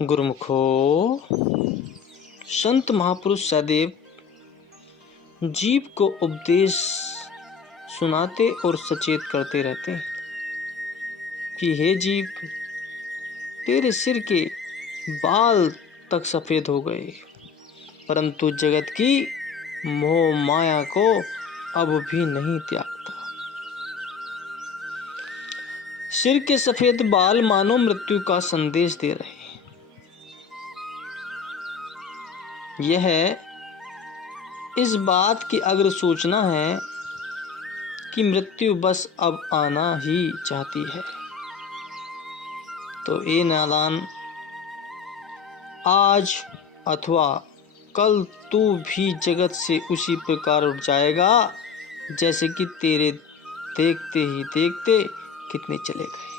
गुरुमुखो, संत महापुरुष सदैव जीव को उपदेश सुनाते और सचेत करते रहते हैं कि हे जीव, तेरे सिर के बाल तक सफेद हो गए, परंतु जगत की मोह माया को अब भी नहीं त्यागता। सिर के सफेद बाल मानो मृत्यु का संदेश दे रहे हैं। यह इस बात की अग्र सूचना है कि मृत्यु बस अब आना ही चाहती है। तो ए नादान, आज अथवा कल तू भी जगत से उसी प्रकार उठ जाएगा जैसे कि तेरे देखते ही देखते कितने चले गए।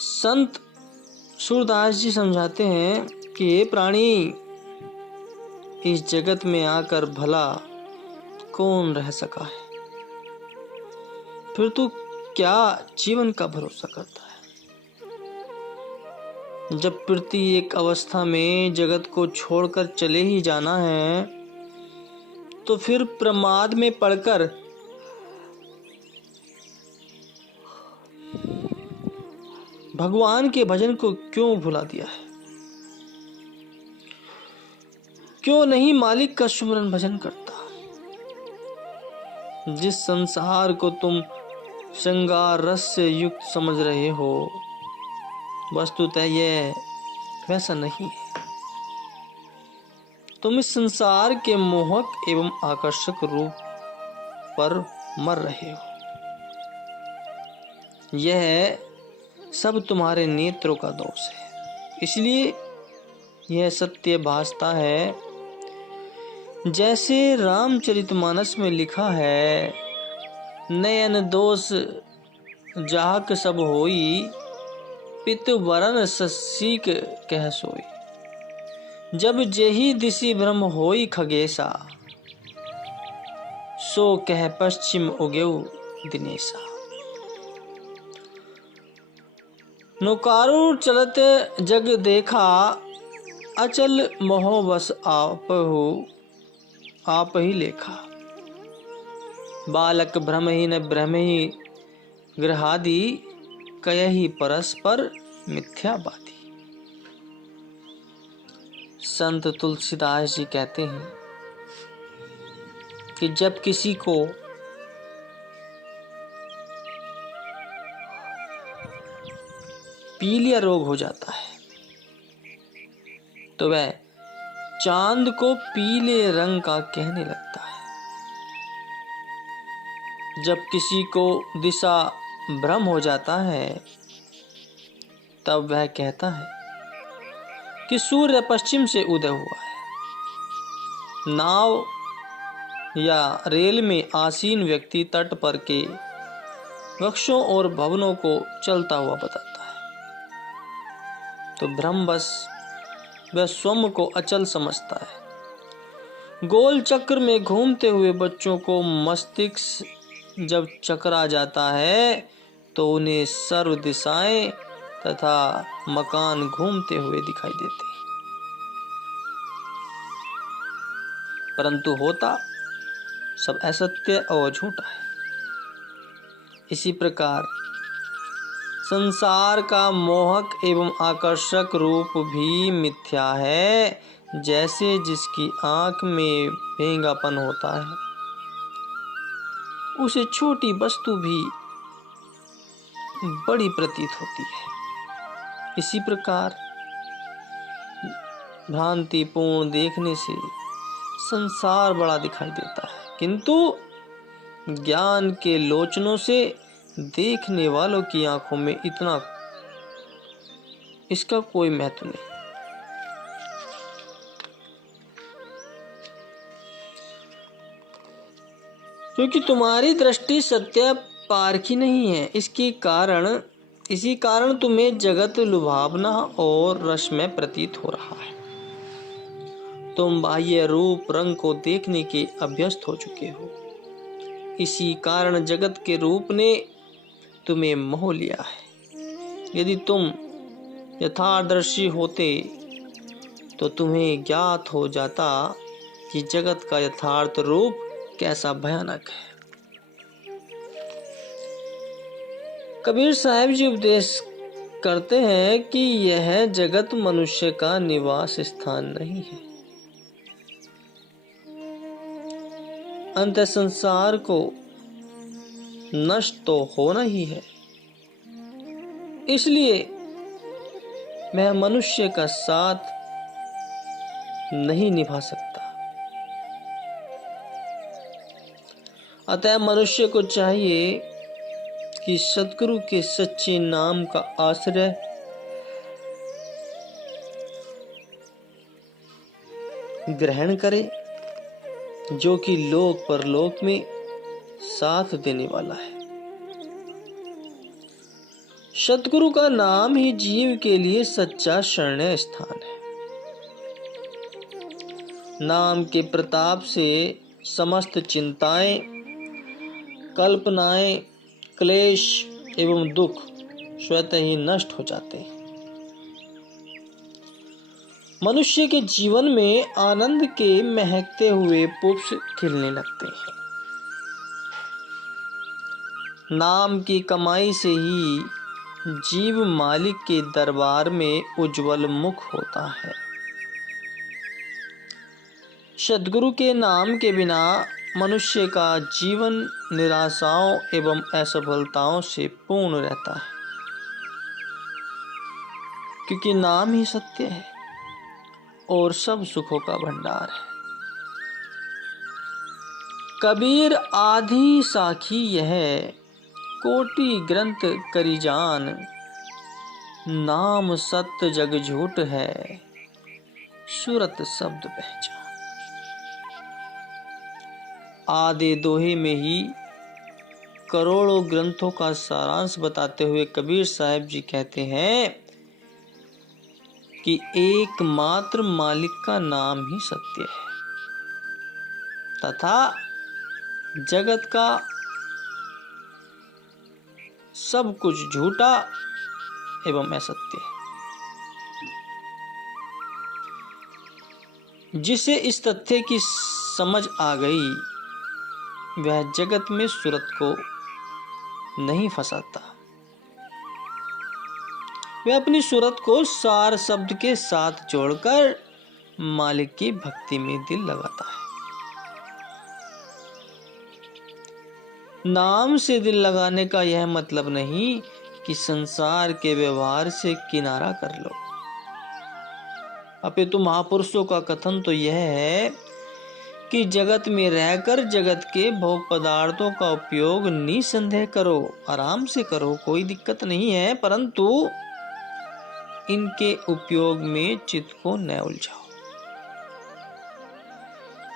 संत सूरदास जी समझाते हैं कि हे प्राणी, इस जगत में आकर भला कौन रह सका है, फिर तू क्या जीवन का भरोसा करता है। जब प्रत्येक अवस्था में जगत को छोड़कर चले ही जाना है, तो फिर प्रमाद में पड़कर भगवान के भजन को क्यों भुला दिया है? क्यों नहीं मालिक का सुमरन भजन करता? जिस संसार को तुम श्रृंगार रस से युक्त समझ रहे हो, वस्तुतः यह वैसा नहीं है। तुम इस संसार के मोहक एवं आकर्षक रूप पर मर रहे हो। यह सब तुम्हारे नेत्रों का दोष है। इसलिए यह सत्य भासता है, जैसे रामचरितमानस में लिखा है, नयन दोष जाहक सब होई, पित वरन ससीक कह सोई। जब जेहि दिशि भ्रम होई खगेसा, सो कह पश्चिम उगेउ दिनेसा। नौकारू चलत जग देखा, अचल मोह बस आप ही लेखा। बालक भ्रमहीन भ्रम ही गृहादि, कयहि परस्पर मिथ्या बाती। संत तुलसीदास जी कहते हैं कि जब किसी को पीलिया रोग हो जाता है, तो वह चांद को पीले रंग का कहने लगता है। जब किसी को दिशा भ्रम हो जाता है, तब वह कहता है कि सूर्य पश्चिम से उदय हुआ है। नाव या रेल में आसीन व्यक्ति तट पर के वृक्षों और भवनों को चलता हुआ बताता है, तो भ्रमवश वह स्वयं को अचल समझता है। गोल चक्र में घूमते हुए बच्चों को मस्तिष्क जब चकरा जाता है, तो उन्हें सर्व दिशाएं तथा मकान घूमते हुए दिखाई देते हैं, परंतु होता सब असत्य और झूठा है। इसी प्रकार संसार का मोहक एवं आकर्षक रूप भी मिथ्या है। जैसे जिसकी आंख में भेंगापन होता है, उसे छोटी वस्तु भी बड़ी प्रतीत होती है। इसी प्रकार भ्रांतिपूर्ण देखने से संसार बड़ा दिखाई देता है, किंतु ज्ञान के लोचनों से देखने वालों की आंखों में इतना इसका कोई महत्व नहीं। क्योंकि तुम्हारी दृष्टि सत्य पारखी नहीं है। इसी कारण तुम्हें जगत लुभावना और रसमय प्रतीत हो रहा है। तुम बाह्य रूप रंग को देखने के अभ्यस्त हो चुके हो। इसी कारण जगत के रूप ने तुम्हें मोह लिया है। यदि तुम यथार्थदर्शी होते तो तुम्हें ज्ञात हो जाता कि जगत का यथार्थ रूप कैसा भयानक है। कबीर साहब जी उपदेश करते हैं कि यह जगत मनुष्य का निवास स्थान नहीं है। अंत संसार को नष्ट तो होना ही है, इसलिए वह मनुष्य का साथ नहीं निभा सकता। अतः मनुष्य को चाहिए कि सद्गुरु के सच्चे नाम का आश्रय ग्रहण करे, जो कि लोक परलोक में साथ देने वाला है। सद्गुरु का नाम ही जीव के लिए सच्चा शरण स्थान है। नाम के प्रताप से समस्त चिंताएं, कल्पनाएं, क्लेश एवं दुख स्वतः ही नष्ट हो जाते हैं। मनुष्य के जीवन में आनंद के महकते हुए पुष्प खिलने लगते हैं। नाम की कमाई से ही जीव मालिक के दरबार में उज्जवल मुख होता है। सद्गुरु के नाम के बिना मनुष्य का जीवन निराशाओं एवं असफलताओं से पूर्ण रहता है, क्योंकि नाम ही सत्य है और सब सुखों का भंडार है। कबीर आधी साखी यह कोटि ग्रंथ करी जान, नाम सत्य जग झूठ है सूरत शब्द पहचान। आधे दोहे में ही करोड़ों ग्रंथों का सारांश बताते हुए कबीर साहब जी कहते हैं कि एकमात्र मालिक का नाम ही सत्य है तथा जगत का सब कुछ झूठा एवं असत्य है। जिसे इस तथ्य की समझ आ गई वह जगत में सूरत को नहीं फंसाता। वह अपनी सूरत को सार शब्द के साथ जोड़कर मालिक की भक्ति में दिल लगाता है। नाम से दिल लगाने का यह मतलब नहीं कि संसार के व्यवहार से किनारा कर लो। अपितु महापुरुषों का कथन तो यह है कि जगत में रहकर जगत के भोग पदार्थों का उपयोग निसंदेह करो, आराम से करो, कोई दिक्कत नहीं है, परंतु इनके उपयोग में चित्त को न उलझाओ।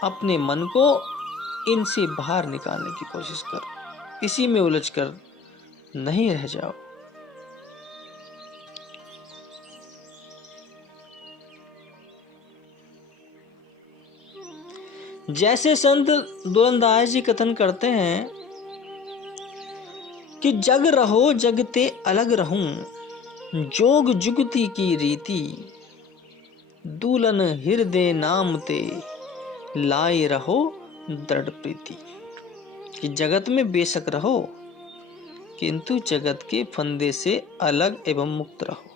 अपने मन को इनसे बाहर निकालने की कोशिश करो, इसी में उलझकर नहीं रह जाओ। जैसे संत दुरंदास जी कथन करते हैं कि जग रहो जगते अलग रहूं, जोग जुगति की रीति, दुल्हन हृदय नाम ते लाए रहो दृढ़ प्रीति। कि जगत में बेशक रहो किंतु जगत के फंदे से अलग एवं मुक्त रहो।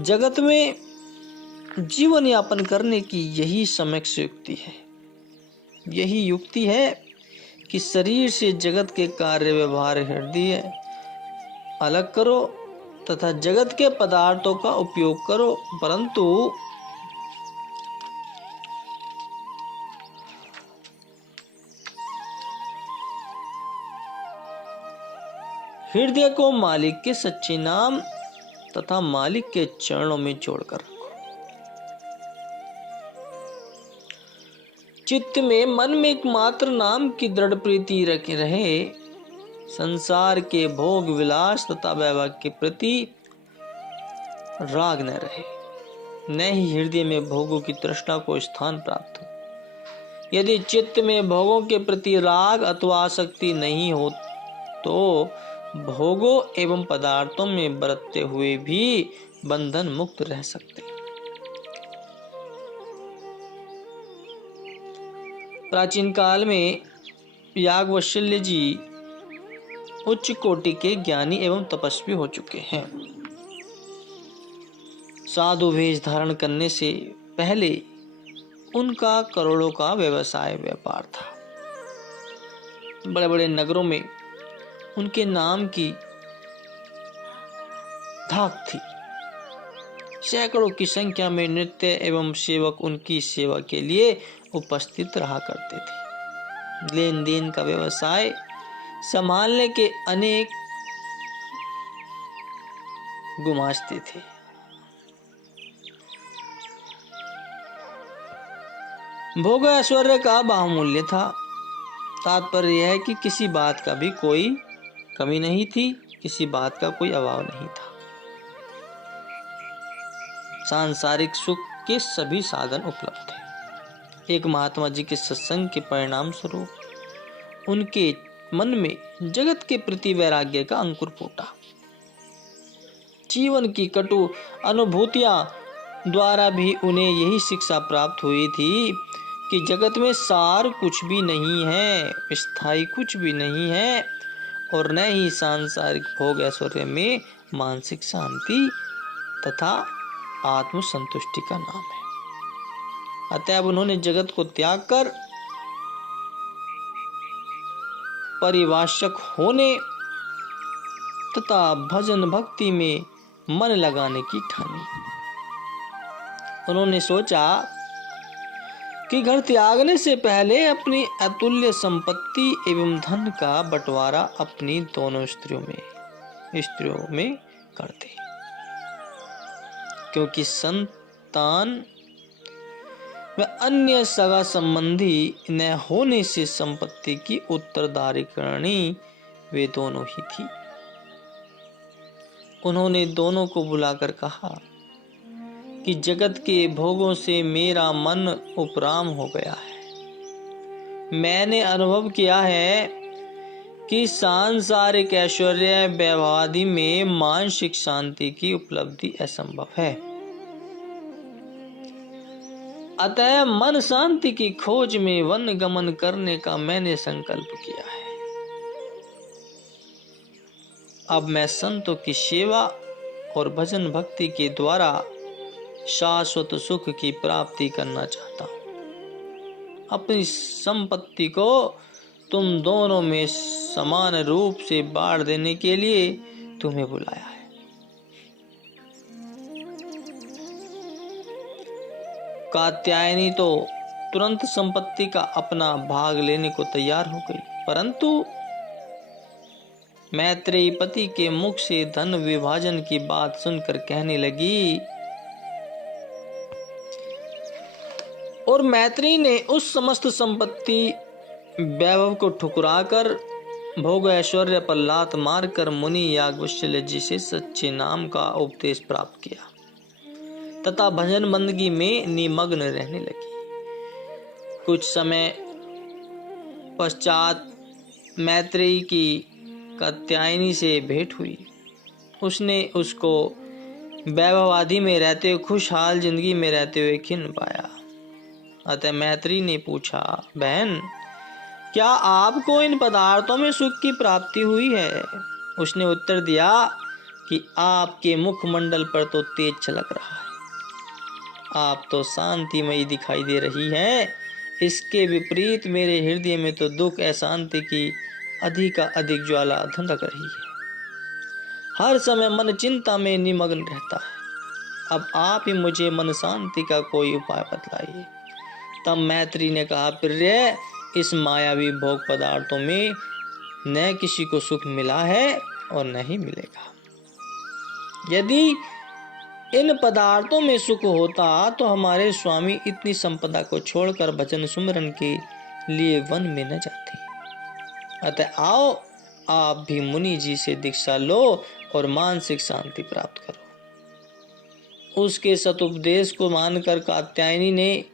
जगत में जीवन यापन करने की यही सम्यक युक्ति है। यही युक्ति है कि शरीर से जगत के कार्य व्यवहार हृदय अलग करो तथा जगत के पदार्थों का उपयोग करो, परंतु हृदय को मालिक के सच्चे नाम तथा मालिक के चरणों में जोड़कर रखो। चित्त में मन में एकमात्र नाम की दृढ़ प्रीति रखे रहे। संसार के भोग विलास तथा वैभव के प्रति राग न रहे, न ही हृदय में भोगों की तृष्णा को स्थान प्राप्त हो। यदि चित्त में भोगों के प्रति राग अथवा आसक्ति नहीं हो तो भोगों एवं पदार्थों में बरतते हुए भी बंधन मुक्त रह सकते हैं। प्राचीन काल में याज्ञवल्क्य जी उच्च कोटि के ज्ञानी एवं तपस्वी हो चुके हैं। साधु वेश धारण करने से पहले उनका करोड़ों का व्यापार था। बड़े बड़े नगरों में उनके नाम की धाक थी। सैकड़ों की संख्या में नृत्य एवं सेवक उनकी सेवा के लिए उपस्थित रहा करते थे। लेन देन का व्यवसाय संभालने के अनेक गुमास्ते थे। भोग ऐश्वर्य का बाहुमूल्य था। तात्पर्य यह है कि किसी बात का भी कोई कमी नहीं थी, किसी बात का कोई अभाव नहीं था। सांसारिक सुख के सभी साधन उपलब्ध थे। एक महात्मा जी के सत्संग के परिणाम स्वरूप उनके मन में जगत के प्रति वैराग्य का अंकुर फूटा। जीवन की कटु अनुभूतियां द्वारा भी उन्हें यही शिक्षा प्राप्त हुई थी कि जगत में सार कुछ भी नहीं है, स्थायी कुछ भी नहीं है और न ही सांसारिक भोग ऐश्वर्य में मानसिक शांति तथा आत्म संतुष्टि का नाम है। अतः उन्होंने जगत को त्याग कर परिभाषक होने तथा भजन भक्ति में मन लगाने की ठानी। उन्होंने सोचा कि घर त्यागने से पहले अपनी अतुल्य संपत्ति एवं धन का बंटवारा अपनी दोनों स्त्रियों में कर दे, क्योंकि संतान व अन्य सगा संबंधी न होने से संपत्ति की उत्तरदायिनी वे दोनों ही थी। उन्होंने दोनों को बुलाकर कहा कि जगत के भोगों से मेरा मन उपराम हो गया है। मैंने अनुभव किया है कि सांसारिक ऐश्वर्य वैभवादि में मानसिक शांति की उपलब्धि असंभव है। अतः मन शांति की खोज में वन गमन करने का मैंने संकल्प किया है। अब मैं संतों की सेवा और भजन भक्ति के द्वारा शाश्वत सुख की प्राप्ति करना चाहता हूँ। अपनी संपत्ति को तुम दोनों में समान रूप से बांट देने के लिए तुम्हें बुलाया है। कात्यायनी तो तुरंत संपत्ति का अपना भाग लेने को तैयार हो गई, परंतु मैत्रेयी पति के मुख से धन विभाजन की बात सुनकर कहने लगी, और मैत्रेयी ने उस समस्त संपत्ति वैभव को ठुकराकर भोग ऐश्वर्य पर लात मारकर मुनि याज्ञवल्क्य जी से सच्चे नाम का उपदेश प्राप्त किया तथा भजन बंदगी में निमग्न रहने लगी। कुछ समय पश्चात मैत्रेयी की कात्यायनी से भेंट हुई। उसने उसको वैभव आदि में रहते हुए खुशहाल जिंदगी में रहते हुए खिन्न पाया। अतः मैत्रेयी ने पूछा, बहन, क्या आपको इन पदार्थों में सुख की प्राप्ति हुई है? उसने उत्तर दिया कि आपके मुखमंडल पर तो तेज छलक रहा है, आप तो शांतिमयी दिखाई दे रही है। इसके विपरीत मेरे हृदय में तो दुख अशांति की अधिक ज्वाला धधक रही है। हर समय मन चिंता में निमग्न रहता है। अब आप ही मुझे मन शांति का कोई उपाय बतलाइए। तब मैत्रेयी ने कहा, प्रिय, इस मायावी भोग पदार्थों में न किसी को सुख मिला है और न ही मिलेगा। यदि इन पदार्थों में सुख होता तो हमारे स्वामी इतनी संपदा को छोड़कर भजन सुमरन के लिए वन में न जाते। अतः आओ, आप भी मुनि जी से दीक्षा लो और मानसिक शांति प्राप्त करो। उसके सतुपदेश को मानकर कात्यायनी ने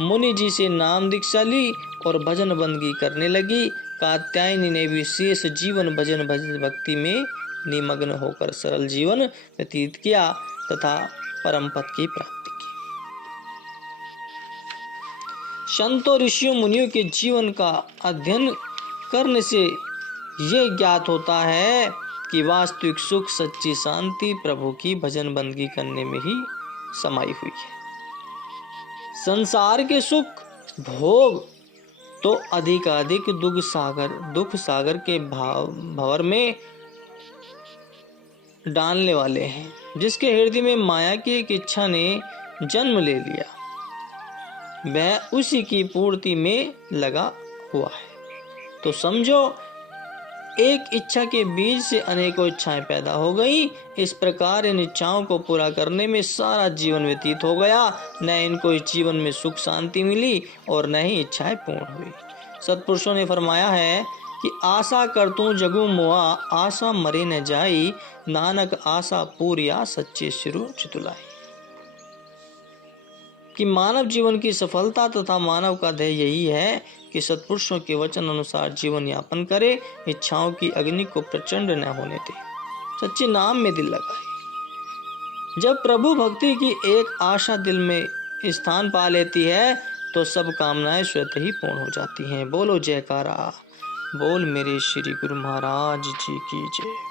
मुनि जी से नाम दीक्षा ली और भजन बंदगी करने लगी। कात्यायनी ने भी शेष जीवन भजन भक्ति में निमग्न होकर सरल जीवन व्यतीत किया तथा परम पद की प्राप्ति की। संतों ऋषियों मुनियों के जीवन का अध्ययन करने से यह ज्ञात होता है कि वास्तविक सुख, सच्ची शांति प्रभु की भजन बंदगी करने में ही समाई हुई है। संसार के सुख भोग तो अधिकाधिक दुख सागर के भंवर में डालने वाले हैं। जिसके हृदय में माया की एक इच्छा ने जन्म ले लिया, वह उसी की पूर्ति में लगा हुआ है। तो समझो, एक इच्छा के बीज से अनेकों इच्छाएं पैदा हो गई। इस प्रकार इन इच्छाओं को पूरा करने में सारा जीवन व्यतीत हो गया। न इनको इस जीवन में सुख शांति मिली और न ही इच्छाएं पूर्ण हुई। सत्पुरुषों ने फरमाया है कि आशा करतूं जगू मुआ, आशा मरे न जाई, नानक आशा पूरिया सच्चे सिरु चितुलाई। कि मानव जीवन की सफलता तथा मानव का ध्येय यही है कि सत्पुरुषों के वचन अनुसार जीवन यापन करे, इच्छाओं की अग्नि को प्रचंड न होने दे, सच्चे नाम में दिल लगाए। जब प्रभु भक्ति की एक आशा दिल में स्थान पा लेती है तो सब कामनाएं स्वतः ही पूर्ण हो जाती हैं। बोलो जयकारा, बोल मेरे श्री गुरु महाराज जी की जय।